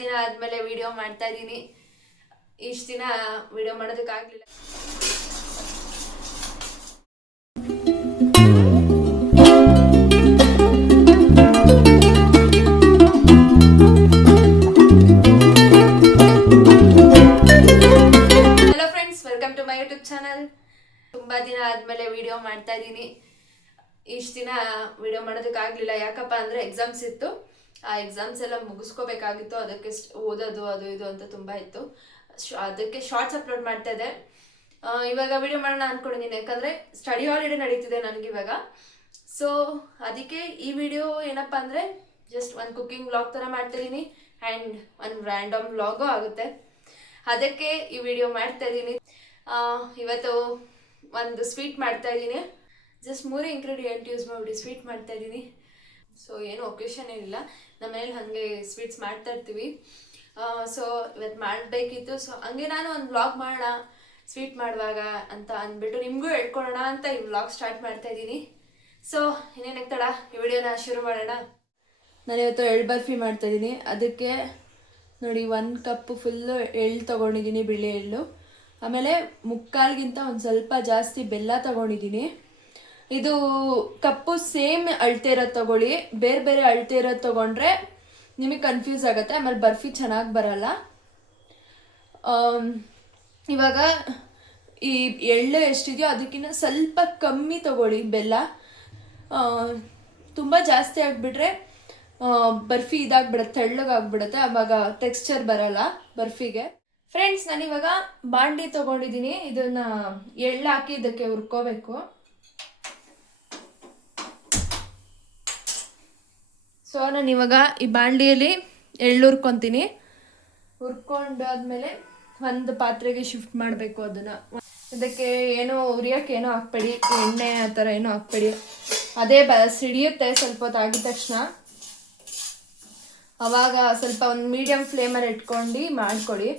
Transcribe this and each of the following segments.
ದಿನ ಆದ್ಮೇಲೆ ವಿಡಿಯೋ ಮಾಡ್ತಾ ಇದ್ದೀನಿ ಇಷ್ಟು ದಿನ video ಮಾಡೋದಕ್ಕಾಗಲಿಲ್ಲ. Hello friends welcome to my YouTube channel ತುಂಬಾ ದಿನ ಆದ್ಮೇಲೆ ವಿಡಿಯೋ ಮಾಡ್ತಾ ಇದ್ದೀನಿ ಇಷ್ಟು ದಿನ ವಿಡಿಯೋ ಮಾಡೋದಕ್ಕಾಗಲಿಲ್ಲ. ಯಾಕಪ್ಪ ಅಂದರೆ ಎಕ್ಸಾಮ್ಸ್ ಇತ್ತು. ಆ ಎಕ್ಸಾಮ್ಸ್ ಎಲ್ಲ ಮುಗಿಸ್ಕೋಬೇಕಾಗಿತ್ತು. ಅದಕ್ಕೆ ಓದೋದು, ಅದು, ಇದು ಅಂತ ತುಂಬ ಇತ್ತು. ಅದಕ್ಕೆ ಶಾರ್ಟ್ಸ್ ಅಪ್ಲೋಡ್ ಮಾಡ್ತಾ ಇದ್ದೆ. ಇವಾಗ ವಿಡಿಯೋ ಮಾಡೋಣ ಅಂದ್ಕೊಂಡಿದ್ದೀನಿ ಯಾಕಂದರೆ ಸ್ಟಡಿ ಹಾಲಿಡೇ ನಡೀತಿದೆ ನನಗೆ ಇವಾಗ. ಸೊ ಅದಕ್ಕೆ ಈ ವಿಡಿಯೋ ಏನಪ್ಪ ಅಂದರೆ ಜಸ್ಟ್ ಒಂದು ಕುಕ್ಕಿಂಗ್ ವ್ಲಾಗ್ ಥರ ಮಾಡ್ತಾಯಿದ್ದೀನಿ ಆ್ಯಂಡ್ ಒಂದು ರ್ಯಾಂಡಮ್ ವ್ಲಾಗು ಆಗುತ್ತೆ. ಅದಕ್ಕೆ ಈ ವಿಡಿಯೋ ಮಾಡ್ತಾ ಇದ್ದೀನಿ. ಇವತ್ತು ಒಂದು ಸ್ವೀಟ್ ಮಾಡ್ತಾ ಇದ್ದೀನಿ. ಜಸ್ಟ್ ಮೂರೇ ಇಂಗ್ರೀಡಿಯೆಂಟ್ ಯೂಸ್ ಮಾಡಿಬಿಟ್ಟು ಸ್ವೀಟ್ ಮಾಡ್ತಾ ಇದ್ದೀನಿ. ಸೊ ಏನು ಒಕೇಶನ್ ಏನಿಲ್ಲ. ನಮ್ಮ ಮನೇಲಿ ಹಾಗೆ ಸ್ವೀಟ್ಸ್ ಮಾಡ್ತಾ ಇರ್ತೀವಿ. ಸೊ ಇವತ್ತು ಮಾಡಬೇಕಿತ್ತು. ಸೊ ಹಂಗೆ ನಾನು ಒಂದು ಬ್ಲಾಗ್ ಮಾಡೋಣ ಸ್ವೀಟ್ ಮಾಡುವಾಗ ಅಂತ ಅಂದ್ಬಿಟ್ಟು ನಿಮಗೂ ಹೇಳ್ಕೊಡೋಣ ಅಂತ ಈ ಬ್ಲಾಗ್ ಸ್ಟಾರ್ಟ್ ಮಾಡ್ತಾ ಇದ್ದೀನಿ. ಸೊ ಇನ್ನೇನಕ್ಕೆ ತಡ ಈ ವಿಡಿಯೋನ ಶುರು ಮಾಡೋಣ. ನಾನು ಇವತ್ತು ಎಳ್ಳು ಬರ್ಫಿ ಮಾಡ್ತಾ ಇದ್ದೀನಿ. ಅದಕ್ಕೆ ನೋಡಿ, ಒಂದು ಕಪ್ ಫುಲ್ಲು ಎಳ್ಳು ತೊಗೊಂಡಿದ್ದೀನಿ, ಬಿಳಿ ಎಳ್ಳು. ಆಮೇಲೆ ಮುಕ್ಕಾಲ್ಗಿಂತ ಒಂದು ಸ್ವಲ್ಪ ಜಾಸ್ತಿ ಬೆಲ್ಲ ತೊಗೊಂಡಿದ್ದೀನಿ. ಇದು ಕಪ್ಪು ಸೇಮ್ ಅಳತೆ ಇರೋದು ತಗೊಳ್ಳಿ. ಬೇರೆ ಬೇರೆ ಅಳತೆ ಇರೋದು ತೊಗೊಂಡ್ರೆ ನಿಮಗೆ ಕನ್ಫ್ಯೂಸ್ ಆಗುತ್ತೆ. ಆಮೇಲೆ ಬರ್ಫಿ ಚೆನ್ನಾಗಿ ಬರಲ್ಲ. ಇವಾಗ ಈ ಎಳ್ಳು ಎಷ್ಟಿದೆಯೋ ಅದಕ್ಕಿಂತ ಸ್ವಲ್ಪ ಕಮ್ಮಿ ತಗೊಳ್ಳಿ ಬೆಲ್ಲ. ತುಂಬ ಜಾಸ್ತಿ ಆಗಿಬಿಟ್ರೆ ಬರ್ಫಿ ಇದಾಗ್ಬಿಡುತ್ತೆ, ತೆಳ್ಳಗಾಗ್ಬಿಡುತ್ತೆ. ಆವಾಗ ಟೆಕ್ಸ್ಚರ್ ಬರಲ್ಲ ಬರ್ಫಿಗೆ. ಫ್ರೆಂಡ್ಸ್ ನಾನಿವಾಗ ಬಾಂಡಿ ತಗೊಂಡಿದ್ದೀನಿ ಇದನ್ನ ಎಳ್ಳು ಹಾಕಿ ಇದಕ್ಕೆ ಹುರ್ಕೋಬೇಕು. ಸೊ ನಾನು ಇವಾಗ ಈ ಬಾಂಡಿಯಲ್ಲಿ ಎಳ್ಳು ಹುರ್ಕೊತೀನಿ. ಹುರ್ಕೊಂಡಾದ್ಮೇಲೆ ಒಂದು ಪಾತ್ರೆಗೆ ಶಿಫ್ಟ್ ಮಾಡಬೇಕು ಅದನ್ನು. ಇದಕ್ಕೆ ಏನೋ ಉರಿಯಕ್ಕೆ ಏನೋ ಹಾಕ್ಬೇಡಿ. ಎಣ್ಣೆ ಆ ಥರ ಏನೋ ಹಾಕ್ಬೇಡಿ. ಅದೇ ಬ, ಸಿಡಿಯುತ್ತೆ ಸ್ವಲ್ಪ ಹೊತ್ತು ಆಗಿದ ತಕ್ಷಣ. ಅವಾಗ ಸ್ವಲ್ಪ ಒಂದು ಮೀಡಿಯಮ್ ಫ್ಲೇಮಲ್ಲಿ ಇಟ್ಕೊಂಡು ಮಾಡ್ಕೊಳ್ಳಿ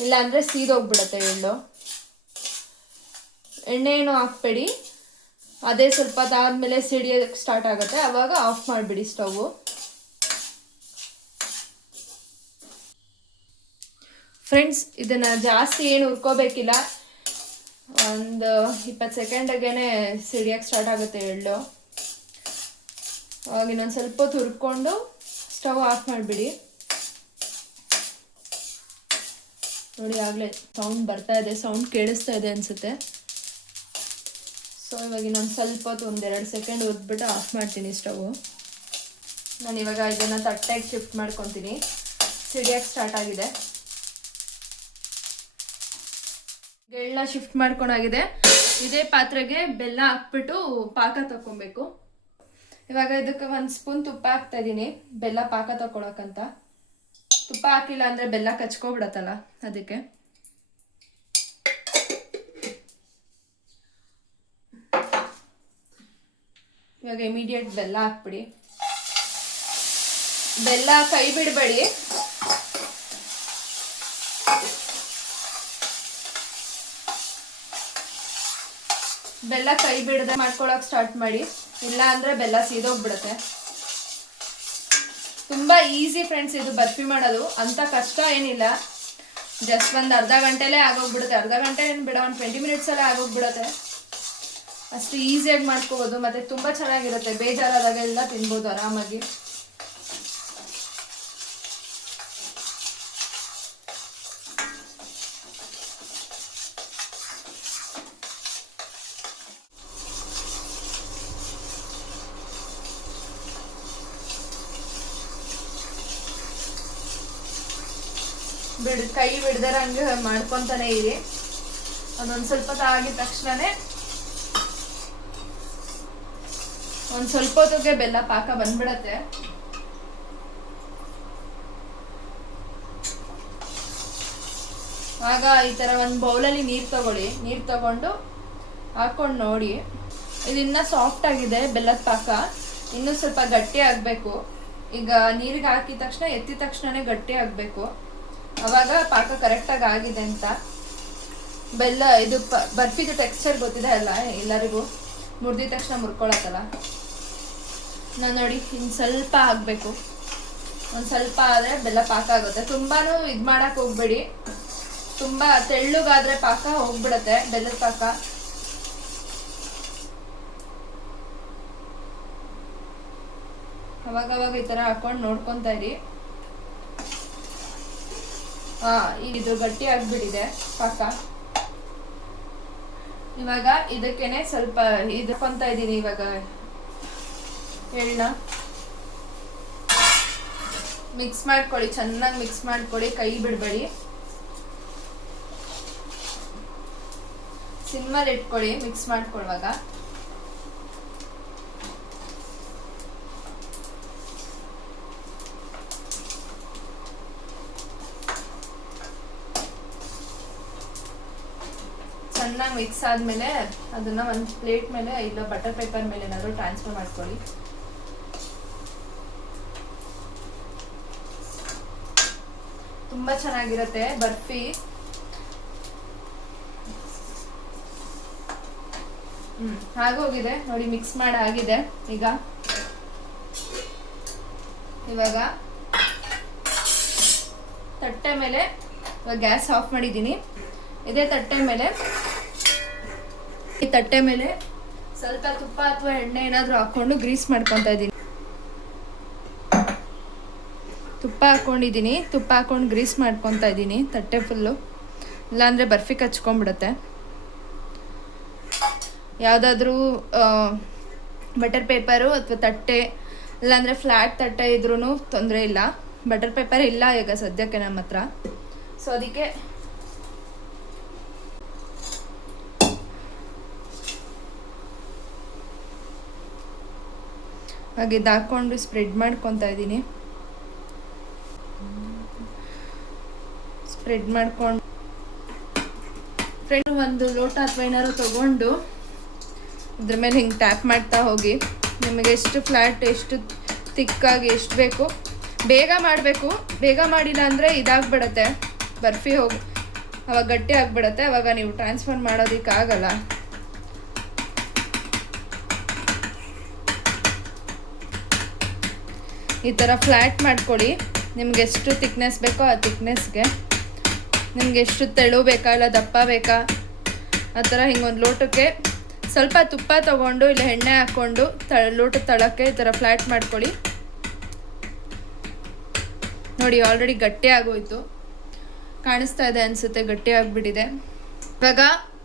ಇಲ್ಲಾಂದರೆ ಸೀದೋಗ್ಬಿಡತ್ತೆ ಎಳ್ಳು. ಎಣ್ಣೆ ಏನೋ ಹಾಕ್ಬೇಡಿ. ಅದೇ ಸ್ವಲ್ಪ ಅದಾದ್ಮೇಲೆ ಸಿಡಿಯೋದಕ್ಕೆ ಸ್ಟಾರ್ಟ್ ಆಗುತ್ತೆ. ಅವಾಗ ಆಫ್ ಮಾಡಿಬಿಡಿ ಸ್ಟವ್ ಫ್ರೆಂಡ್ಸ್ ಇದನ್ನು ಜಾಸ್ತಿ ಏನು ಹುರ್ಕೋಬೇಕಿಲ್ಲ. ಒಂದು ಇಪ್ಪತ್ತು ಸೆಕೆಂಡಾಗೇ ಸಿಡಿಯೋಕ್ಕೆ ಸ್ಟಾರ್ಟ್ ಆಗುತ್ತೆ ಎಳ್ಳು. ಅವಾಗ ಇನ್ನೊಂದು ಸ್ವಲ್ಪ ತುರ್ಕೊಂಡು ಸ್ಟವ್ ಆಫ್ ಮಾಡಿಬಿಡಿ. ನೋಡಿ ಆಗಲೇ ಸೌಂಡ್ ಬರ್ತಾ ಇದೆ ಸೌಂಡ್ ಕೇಳಿಸ್ತಾ ಇದೆ ಅನಿಸುತ್ತೆ. ಸೊ ಇವಾಗ ಇನ್ನೊಂದು ಸ್ವಲ್ಪ ಹೊತ್ತು ಒಂದೆರಡು ಸೆಕೆಂಡ್ ಓದ್ಬಿಟ್ಟು ಆಫ್ ಮಾಡ್ತೀನಿ ಸ್ಟವ್ ನಾನು ಇವಾಗ ಇದನ್ನು ತಟ್ಟೆಗೆ ಶಿಫ್ಟ್ ಮಾಡ್ಕೊತೀನಿ. ಸಿಡಿಯೋಕ್ಕೆ ಸ್ಟಾರ್ಟ್ ಆಗಿದೆ. ಎಳ್ಳ ಶಿಫ್ಟ್ ಮಾಡ್ಕೊಂಡಾಗಿದೆ ಇದೇ ಪಾತ್ರೆಗೆ ಬೆಲ್ಲ ಹಾಕ್ಬಿಟ್ಟು ಪಾಕ ತಗೊಬೇಕು ಇವಾಗ ಇದಕ್ಕೆ ಒಂದು ಸ್ಪೂನ್ ತುಪ್ಪ ಹಾಕ್ತಾ ಇದ್ದೀನಿ ಬೆಲ್ಲ ಪಾಕ ತಗೊಳಕಂತ ತುಪ್ಪ ಹಾಕಿಲ್ಲ ಅಂದರೆ ಬೆಲ್ಲ ಕಚ್ಕೊಬಿಡತ್ತಲ್ಲ, ಅದಕ್ಕೆ. ಇವಾಗ ಇಮಿಡಿಯೇಟ್ ಬೆಲ್ಲ ಹಾಕ್ಬಿಡಿ. ಬೆಲ್ಲ ಕೈ ಬಿಡಬೇಡಿ. ಬೆಲ್ಲ ಕೈ ಬಿಡದೆ ಮಾಡ್ಕೊಳಕ್ ಸ್ಟಾರ್ಟ್ ಮಾಡಿ. ಇಲ್ಲ ಅಂದ್ರೆ ಬೆಲ್ಲ ಸೀದೋಗ್ಬಿಡುತ್ತೆ. ತುಂಬಾ ಈಸಿ ಫ್ರೆಂಡ್ಸ್ ಇದು ಬರ್ಫಿ ಮಾಡೋದು. ಅಂತ ಕಷ್ಟ ಏನಿಲ್ಲ. ಜಸ್ಟ್ ಒಂದು ಅರ್ಧ ಗಂಟೆಲೇ ಆಗೋಗ್ಬಿಡುತ್ತೆ. ಅರ್ಧ ಗಂಟೆ ಏನು ಬಿಡ, ಒಂದು ಟ್ವೆಂಟಿ ಮಿನಿಟ್ಸಲ್ಲೇ ಆಗೋಗ್ಬಿಡುತ್ತೆ. ಅಷ್ಟು ಈಸಿಯಾಗಿ ಮಾಡ್ಕೋಬೋದು, ಮತ್ತೆ ತುಂಬಾ ಚೆನ್ನಾಗಿರುತ್ತೆ. ಬೇಜಾರಾದಾಗೆಲ್ಲ ತಿನ್ಬೋದು ಆರಾಮಾಗಿ. ಬಿಡ್, ಕೈ ಬಿಡ್ದಾರ ಹಂಗೆ ಮಾಡ್ಕೊತಾನೆ ಇರಿ. ಅದೊಂದು ಸ್ವಲ್ಪ ಹೊತ್ತು ಆಗಿದ ತಕ್ಷಣನೇ ಒಂದು ಸ್ವಲ್ಪ ಹೊತ್ತಿಗೆ ಬೆಲ್ಲ ಪಾಕ ಬಂದ್ಬಿಡತ್ತೆ. ಆಗ ಈ ಥರ ಒಂದು ಬೌಲಲ್ಲಿ ನೀರು ತಗೊಳ್ಳಿ. ನೀರು ತಗೊಂಡು ಹಾಕೊಂಡು ನೋಡಿ. ಇದು ಇನ್ನೂ ಸಾಫ್ಟ್ ಆಗಿದೆ ಬೆಲ್ಲದ ಪಾಕ. ಇನ್ನೂ ಸ್ವಲ್ಪ ಗಟ್ಟಿ ಆಗಬೇಕು. ಈಗ ನೀರಿಗೆ ಹಾಕಿದ ತಕ್ಷಣ ಎತ್ತಿದ ತಕ್ಷಣನೇ ಗಟ್ಟಿ ಆಗಬೇಕು. ಅವಾಗ ಪಾಕ ಕರೆಕ್ಟಾಗಿ ಆಗಿದೆ ಅಂತ. ಬೆಲ್ಲ, ಇದು ಬರ್ಫಿದು ಟೆಕ್ಸ್ಚರ್ ಗೊತ್ತಿದೆ ಅಲ್ಲ ಎಲ್ಲರಿಗೂ? ಮುರಿದ ತಕ್ಷಣ ಮುರ್ಕೊಳತ್ತಲ್ಲ. ನಾನು ನೋಡಿ ಇನ್ನು ಸ್ವಲ್ಪ ಆಗಬೇಕು. ಒಂದು ಸ್ವಲ್ಪ ಆದರೆ ಬೆಲ್ಲ ಪಾಕ ಆಗುತ್ತೆ. ತುಂಬಾನು ಇದು ಮಾಡಕ್ಕೆ ಹೋಗ್ಬೇಡಿ. ತುಂಬ ತೆಳ್ಳಗಾದ್ರೆ ಪಾಕ ಹೋಗ್ಬಿಡತ್ತೆ, ಬೆಲ್ಲದ ಪಾಕ. ಅವಾಗವಾಗ ಅವಾಗ ಈ ಥರ ಹಾಕೊಂಡು ನೋಡ್ಕೊತಾ ಇರಿ. ಹಾ ಇದು ಗಟ್ಟಿ ಆಗ್ಬಿಟ್ಟಿದೆ ಪಾಕ. ಇವಾಗ ಇದಕ್ಕೇನೆ ಸ್ವಲ್ಪ ಇದಕ್ಕೊಂತ ಇದ್ದೀನಿ ಇವಾಗ. ಎಳ್ಳ ಮಿಕ್ಸ್ ಮಾಡ್ಕೊಳ್ಳಿ ಚೆನ್ನಾಗಿ ಮಿಕ್ಸ್ ಮಾಡ್ಕೊಳ್ಳಿ ಕೈ ಬಿಡಬೇಡಿ. ಸಿಮ್ಮಲ್ಲಿ ಇಟ್ಕೊಳ್ಳಿ ಮಿಕ್ಸ್ ಮಾಡ್ಕೊಳ್ಳುವಾಗ ಚೆನ್ನಾಗಿ ಮಿಕ್ಸ್ ಆದಮೇಲೆ ಅದನ್ನ ಒಂದು ಪ್ಲೇಟ್ ಮೇಲೆ ಇಲ್ಲ ಬಟರ್ ಪೇಪರ್ ಮೇಲೆ ಏನಾದರೂ ಟ್ರಾನ್ಸ್ಫರ್ ಮಾಡ್ಕೊಳ್ಳಿ ತುಂಬ ಚೆನ್ನಾಗಿರುತ್ತೆ, ಬರ್ಫಿ. ಹ್ಮ್, ಆಗೋಗಿದೆ. ನೋಡಿ ಮಿಕ್ಸ್ ಮಾಡಿ ಆಗಿದೆ ಈಗ ಇವಾಗ ತಟ್ಟೆ ಮೇಲೆ ಇವಾಗ ಗ್ಯಾಸ್ ಆಫ್ ಮಾಡಿದ್ದೀನಿ. ಇದೇ ತಟ್ಟೆ ಮೇಲೆ ಈ ತಟ್ಟೆ ಮೇಲೆ ಸ್ವಲ್ಪ ತುಪ್ಪ ಅಥವಾ ಎಣ್ಣೆ ಏನಾದರೂ ಹಾಕೊಂಡು ಗ್ರೀಸ್ ಮಾಡ್ಕೊತಾ ಇದ್ದೀನಿ. ತುಪ್ಪ ಹಾಕೊಂಡಿದ್ದೀನಿ. ತುಪ್ಪ ಹಾಕೊಂಡು ಗ್ರೀಸ್ ಮಾಡ್ಕೊತಾ ಇದ್ದೀನಿ. ತಟ್ಟೆ ಫುಲ್ಲು. ಇಲ್ಲಾಂದರೆ ಬರ್ಫಿ ಕಚ್ಕೊಂಡ್ಬಿಡುತ್ತೆ. ಯಾವುದಾದ್ರೂ ಬಟರ್ ಪೇಪರು ಅಥವಾ ತಟ್ಟೆ, ಇಲ್ಲಾಂದರೆ ಫ್ಲ್ಯಾಟ್ ತಟ್ಟೆ ಇದ್ರೂ ತೊಂದರೆ ಇಲ್ಲ. ಬಟರ್ ಪೇಪರ್ ಇಲ್ಲ ಈಗ ಸದ್ಯಕ್ಕೆ ನಮ್ಮ ಹತ್ರ. ಸೊ ಅದಕ್ಕೆ ಹಾಗೆ ಇದು ಹಾಕ್ಕೊಂಡು ಸ್ಪ್ರೆಡ್ ಮಾಡ್ಕೊತಾ ಇದ್ದೀನಿ. ಸ್ಪ್ರೆಡ್ ಮಾಡ್ಕೊಂಡು. ಫ್ರೆಂಡ್ ಒಂದು ಲೋಟ ಅಥವಾ ಏನಾದ್ರು ತಗೊಂಡು ಅದ್ರ ಮೇಲೆ ಹಿಂಗೆ ಟ್ಯಾಪ್ ಮಾಡ್ತಾ ಹೋಗಿ. ನಿಮಗೆ ಎಷ್ಟು ಫ್ಲ್ಯಾಟ್ ಎಷ್ಟು ತಿಕ್ಕಾಗಿ ಎಷ್ಟು ಬೇಕು, ಬೇಗ ಮಾಡಬೇಕು. ಬೇಗ ಮಾಡಿಲ್ಲ ಅಂದರೆ ಇದಾಗ್ಬಿಡತ್ತೆ. ಬರ್ಫಿ ಹೋಗಿ, ಅವಾಗ ಗಟ್ಟಿ ಆಗಿಬಿಡತ್ತೆ. ಅವಾಗ ನೀವು ಟ್ರಾನ್ಸ್ಫರ್ ಮಾಡೋದಕ್ಕಾಗಲ್ಲ. ಈ ಥರ ಫ್ಲ್ಯಾಟ್ ಮಾಡ್ಕೊಳ್ಳಿ. ನಿಮ್ಗೆ ಎಷ್ಟು ತಿಕ್ನೆಸ್ ಬೇಕೋ ಆ ತಿಕ್ನೆಸ್ಗೆ ನಿಮ್ಗೆ ಎಷ್ಟು ತೆಳು ಬೇಕಾ ಇಲ್ಲ ದಪ್ಪ ಬೇಕಾ? ಆ ಥರ ಹಿಂಗೊಂದು ಲೋಟಕ್ಕೆ ಸ್ವಲ್ಪ ತುಪ್ಪ ತೊಗೊಂಡು ಇಲ್ಲ ಎಣ್ಣೆ ಹಾಕ್ಕೊಂಡು ತ, ಲೋಟ ತಳಕ್ಕೆ ಈ ಥರ ಫ್ಲ್ಯಾಟ್ ಮಾಡ್ಕೊಳ್ಳಿ. ನೋಡಿ ಆಲ್ರೆಡಿ ಗಟ್ಟಿ ಆಗೋಯ್ತು. ಕಾಣಿಸ್ತಾ ಇದೆ ಅನಿಸುತ್ತೆ, ಗಟ್ಟಿ ಆಗಿಬಿಟ್ಟಿದೆ. ಇವಾಗ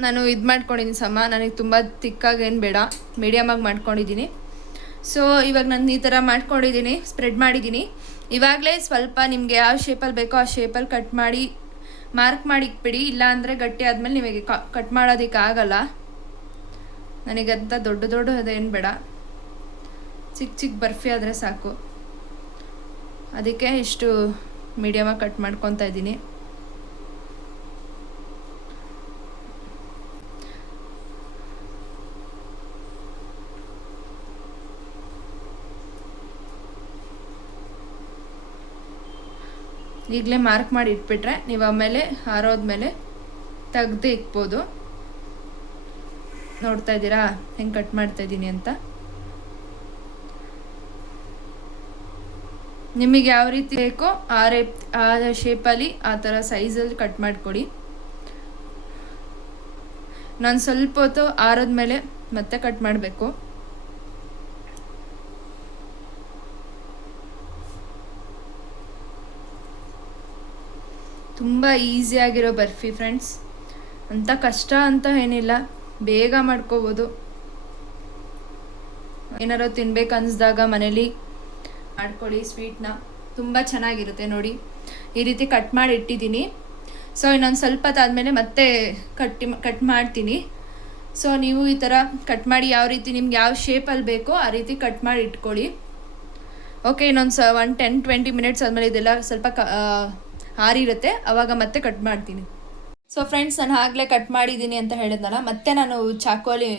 ನಾನು ಇದು ಮಾಡ್ಕೊಂಡಿದ್ದೀನಿ ಸಮ, ನನಗೆ ತುಂಬ ತಿಕ್ಕಾಗೇನು ಬೇಡ ಮೀಡಿಯಮಾಗಿ ಮಾಡ್ಕೊಂಡಿದ್ದೀನಿ. ಸೊ ಇವಾಗ ನಾನು ಈ ಥರ ಮಾಡ್ಕೊಂಡಿದ್ದೀನಿ ಸ್ಪ್ರೆಡ್ ಮಾಡಿದ್ದೀನಿ. ಇವಾಗಲೇ ಸ್ವಲ್ಪ ನಿಮಗೆ ಯಾವ ಶೇಪಲ್ಲಿ ಬೇಕೋ ಆ ಶೇಪಲ್ಲಿ ಕಟ್ ಮಾಡಿ ಮಾರ್ಕ್ ಮಾಡಿ ಇಕ್ಬಿಡಿ ಇಲ್ಲ ಅಂದರೆ ಗಟ್ಟಿ ಆದಮೇಲೆ ನಿಮಗೆ ಕಟ್ ಮಾಡೋದಕ್ಕೆ ಆಗಲ್ಲ. ನನಗಂತ ದೊಡ್ಡ ದೊಡ್ಡ ಅದೇನು ಬೇಡ. ಚಿಕ್ಕ ಚಿಕ್ಕ ಬರ್ಫಿ ಆದರೆ ಸಾಕು. ಅದಕ್ಕೆ ಇಷ್ಟು ಮೀಡಿಯಮಾಗಿ ಕಟ್ ಮಾಡ್ಕೊತಾ ಇದ್ದೀನಿ. ಈಗಲೇ ಮಾರ್ಕ್ ಮಾಡಿ ಇಟ್ಬಿಟ್ರೆ ನೀವು ಆಮೇಲೆ ಹಾರೋದ್ಮೇಲೆ ತೆಗ್ದು ಇಕ್ಬೋದು. ನೋಡ್ತಾ ಇದ್ದೀರಾ? ಹೆಂಗೆ ಕಟ್ ಮಾಡ್ತಾ ಇದ್ದೀನಿ ಅಂತ? ನಿಮಗೆ ಯಾವ ರೀತಿ ಬೇಕೋ ಆ ರೇಪ್, ಆ ಶೇಪಲ್ಲಿ ಆ ಥರ ಸೈಜಲ್ಲಿ ಕಟ್ ಮಾಡಿಕೊಡಿ. ನಾನು ಸ್ವಲ್ಪ ಹೊತ್ತು ಆರೋದ್ಮೇಲೆ ಮತ್ತೆ ಕಟ್ ಮಾಡಬೇಕು. ತುಂಬ ಈಸಿಯಾಗಿರೋ ಬರ್ಫಿ ಫ್ರೆಂಡ್ಸ್ ಅಂತ ಕಷ್ಟ ಅಂತ ಏನಿಲ್ಲ, ಬೇಗ ಮಾಡ್ಕೋಬೋದು. ಏನಾರು ತಿನ್ಬೇಕು ಅನ್ಸ್ದಾಗ ಮನೇಲಿ ಮಾಡ್ಕೊಳ್ಳಿ ಸ್ವೀಟ್ನ ತುಂಬ ಚೆನ್ನಾಗಿರುತ್ತೆ ನೋಡಿ. ಈ ರೀತಿ ಕಟ್ ಮಾಡಿ ಇಟ್ಟಿದ್ದೀನಿ. ಸೊ ಇನ್ನೊಂದು ಸ್ವಲ್ಪ ಆದಮೇಲೆ ಮತ್ತೆ ಕಟ್ಟಿ ಕಟ್ ಮಾಡ್ತೀನಿ. ಸೊ ನೀವು ಈ ಥರ ಕಟ್ ಮಾಡಿ ಯಾವ ರೀತಿ ನಿಮ್ಗೆ ಯಾವ ಶೇಪಲ್ಲಿ ಬೇಕೋ ಆ ರೀತಿ ಕಟ್ ಮಾಡಿ ಇಟ್ಕೊಳ್ಳಿ. ಓಕೆ ಇನ್ನೊಂದು ಸ ಒನ್ ಟೆನ್ ಟ್ವೆಂಟಿ ಮಿನಿಟ್ಸ್ ಆದಮೇಲೆ ಇದೆಲ್ಲ ಸ್ವಲ್ಪ ಕ ಆರಿರುತ್ತೆ ಅವಾಗ ಮತ್ತೆ ಕಟ್ ಮಾಡ್ತೀನಿ. ಸೊ ಫ್ರೆಂಡ್ಸ್ ನಾನು ಆಗಲೇ ಕಟ್ ಮಾಡಿದ್ದೀನಿ ಅಂತ ಹೇಳಿದ್ನಲ್ಲ, ಮತ್ತೆ ನಾನು ಚಾಕೋಲಿ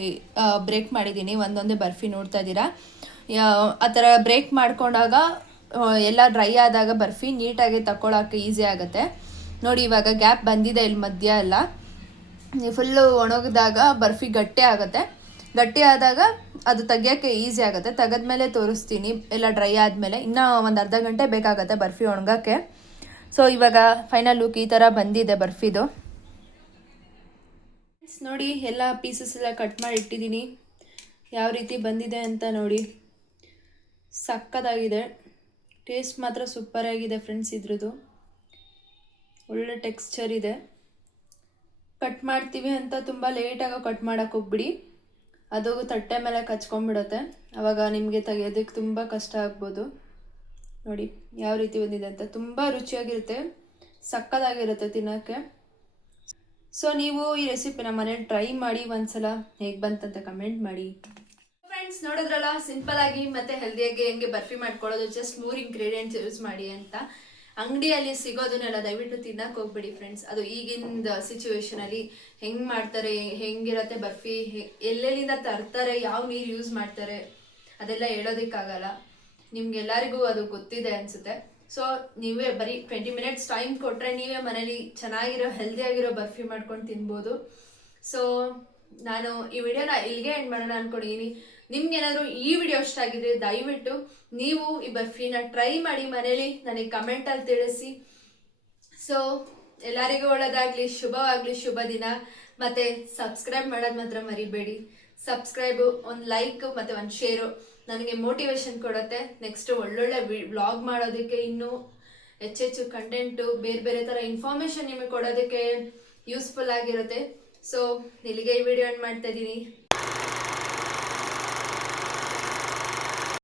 ಬ್ರೇಕ್ ಮಾಡಿದ್ದೀನಿ ಒಂದೊಂದೇ ಬರ್ಫಿ ನೋಡ್ತಾ ಇದ್ದೀರಾ. ಆ ಥರ ಬ್ರೇಕ್ ಮಾಡ್ಕೊಂಡಾಗ ಎಲ್ಲ ಡ್ರೈ ಆದಾಗ ಬರ್ಫಿ ನೀಟಾಗಿ ತಗೊಳಕ್ಕೆ ಈಸಿ ಆಗುತ್ತೆ. ನೋಡಿ, ಇವಾಗ ಗ್ಯಾಪ್ ಬಂದಿದೆ ಇಲ್ಲಿ ಮಧ್ಯ ಎಲ್ಲ. ಫುಲ್ಲು ಒಣಗಿದಾಗ ಬರ್ಫಿ ಗಟ್ಟಿ ಆಗುತ್ತೆ. ಗಟ್ಟಿ ಆದಾಗ ಅದು ತೆಗಿಯೋಕ್ಕೆ ಈಸಿ ಆಗುತ್ತೆ. ತೆಗೆದ್ಮೇಲೆ ತೋರಿಸ್ತೀನಿ, ಎಲ್ಲ ಡ್ರೈ ಆದಮೇಲೆ. ಇನ್ನೂ ಒಂದು ಅರ್ಧ ಗಂಟೆ ಬೇಕಾಗುತ್ತೆ ಬರ್ಫಿ ಒಣಗೋಕ್ಕೆ. ಸೊ ಇವಾಗ ಫೈನಲ್ ಲುಕ್ ಈ ಥರ ಬಂದಿದೆ ಬರ್ಫಿದು. ನೋಡಿ ಎಲ್ಲ ಪೀಸಸ್ ಎಲ್ಲ ಕಟ್ ಮಾಡಿ ಇಟ್ಟಿದ್ದೀನಿ. ಯಾವ ರೀತಿ ಬಂದಿದೆ ಅಂತ ನೋಡಿ. ಸಕ್ಕತ್ತಾಗಿದೆ ಟೇಸ್ಟ್ ಮಾತ್ರ ಸೂಪರ್ ಆಗಿದೆ ಫ್ರೆಂಡ್ಸ್ ಇದ್ರದ್ದು. ಒಳ್ಳೆ ಟೆಕ್ಸ್ಚರ್ ಇದೆ. ಕಟ್ ಮಾಡ್ತೀವಿ ಅಂತ ತುಂಬ ಲೇಟಾಗಿ ಕಟ್ ಮಾಡೋಕೆ ಹೋಗ್ಬಿಡಿ. ಅದು ತಟ್ಟೆ ಮೇಲೆ ಕಚ್ಕೊಂಡ್ಬಿಡುತ್ತೆ. ಆವಾಗ ನಿಮಗೆ ತೆಗೆಯೋದಕ್ಕೆ ತುಂಬ ಕಷ್ಟ ಆಗ್ಬೋದು. ನೋಡಿ, ಯಾವ ರೀತಿ ಬಂದಿದೆ ಅಂತ. ತುಂಬ ರುಚಿಯಾಗಿರುತ್ತೆ ಸಕ್ಕದಾಗಿರುತ್ತೆ ತಿನ್ನೋಕ್ಕೆ. ಸೊ ನೀವು ಈ ರೆಸಿಪಿನ ಮನೇಲಿ ಟ್ರೈ ಮಾಡಿ, ಒಂದ್ಸಲ ಹೇಗೆ ಬಂತಂತ ಕಮೆಂಟ್ ಮಾಡಿ. ಫ್ರೆಂಡ್ಸ್ ನೋಡಿದ್ರಲ್ಲ ಸಿಂಪಲ್ ಆಗಿ ಮತ್ತೆ ಹೆಲ್ದಿಯಾಗಿ ಹೆಂಗೆ ಬರ್ಫಿ ಮಾಡ್ಕೊಳ್ಳೋದು ಜಸ್ಟ್ ಮೂರು ಇಂಗ್ರೀಡಿಯೆಂಟ್ಸ್ ಯೂಸ್ ಮಾಡಿ ಅಂತ. ಅಂಗಡಿಯಲ್ಲಿ ಸಿಗೋದನ್ನೆಲ್ಲ ದಯವಿಟ್ಟು ತಿನ್ನಕ್ಕೆ ಹೋಗ್ಬೇಡಿ ಫ್ರೆಂಡ್ಸ್ ಅದು ಈಗಿನ ಸಿಚುವೇಶನಲ್ಲಿ ಹೆಂಗ್ ಮಾಡ್ತಾರೆ, ಹೆಂಗಿರತ್ತೆ ಬರ್ಫಿ ಎಲ್ಲೆಲ್ಲಿಂದ ತರ್ತಾರೆ, ಯಾವ ನೀರು ಯೂಸ್ ಮಾಡ್ತಾರೆ, ಅದೆಲ್ಲ ಹೇಳೋದಕ್ಕಾಗಲ್ಲ. ನಿಮ್ಗೆಲ್ಲರಿಗೂ ಅದು ಗೊತ್ತಿದೆ ಅನ್ಸುತ್ತೆ. ಸೊ ನೀವೇ ಬರೀ ಟ್ವೆಂಟಿ ಮಿನಿಟ್ಸ್ ಟೈಮ್ ಕೊಟ್ಟರೆ ನೀವೇ ಮನೇಲಿ ಚೆನ್ನಾಗಿರೋ ಹೆಲ್ದಿ ಆಗಿರೋ ಬರ್ಫಿ ಮಾಡ್ಕೊಂಡು ತಿನ್ಬೋದು. ಸೊ ನಾನು ಈ ವಿಡಿಯೋನ ಇಲ್ಲಿಗೆ ಎಂಡ್ ಮಾಡೋಣ ಅನ್ಕೊಂಡಿದ್ದೀನಿ ನಿಮ್ಗೆ ಏನಾದರೂ ಈ ವಿಡಿಯೋ ಇಷ್ಟ ಆಗಿದ್ರೆ ದಯವಿಟ್ಟು ನೀವು ಈ ಬರ್ಫಿನ ಟ್ರೈ ಮಾಡಿ ಮನೇಲಿ ನನಗೆ ಕಮೆಂಟಲ್ಲಿ ತಿಳಿಸಿ. ಸೊ ಎಲ್ಲರಿಗೂ ಒಳ್ಳೆದಾಗ್ಲಿ, ಶುಭವಾಗಲಿ, ಶುಭ ದಿನ. ಮತ್ತೆ ಸಬ್ಸ್ಕ್ರೈಬ್ ಮಾಡೋದು ಮಾತ್ರ ಮರಿಬೇಡಿ. ಸಬ್ಸ್ಕ್ರೈಬು ಒಂದು ಲೈಕ್ ಮತ್ತೆ ಒಂದು ಶೇರು ನನಗೆ ಮೋಟಿವೇಶನ್ ಕೊಡುತ್ತೆ. ನೆಕ್ಸ್ಟ್ ಒಳ್ಳೊಳ್ಳೆ ವ್ಲಾಗ್ ಮಾಡೋದಕ್ಕೆ ಇನ್ನೂ ಹೆಚ್ಚೆಚ್ಚು ಕಂಟೆಂಟು ಬೇರೆ ಬೇರೆ ಥರ ಇನ್ಫಾರ್ಮೇಶನ್ ನಿಮಗೆ ಕೊಡೋದಕ್ಕೆ ಯೂಸ್ಫುಲ್ ಆಗಿರುತ್ತೆ. ಸೊ ಇಲ್ಲಿಗೆ ಈ ವಿಡಿಯೋ ಮಾಡ್ತಾ ಇದ್ದೀನಿ.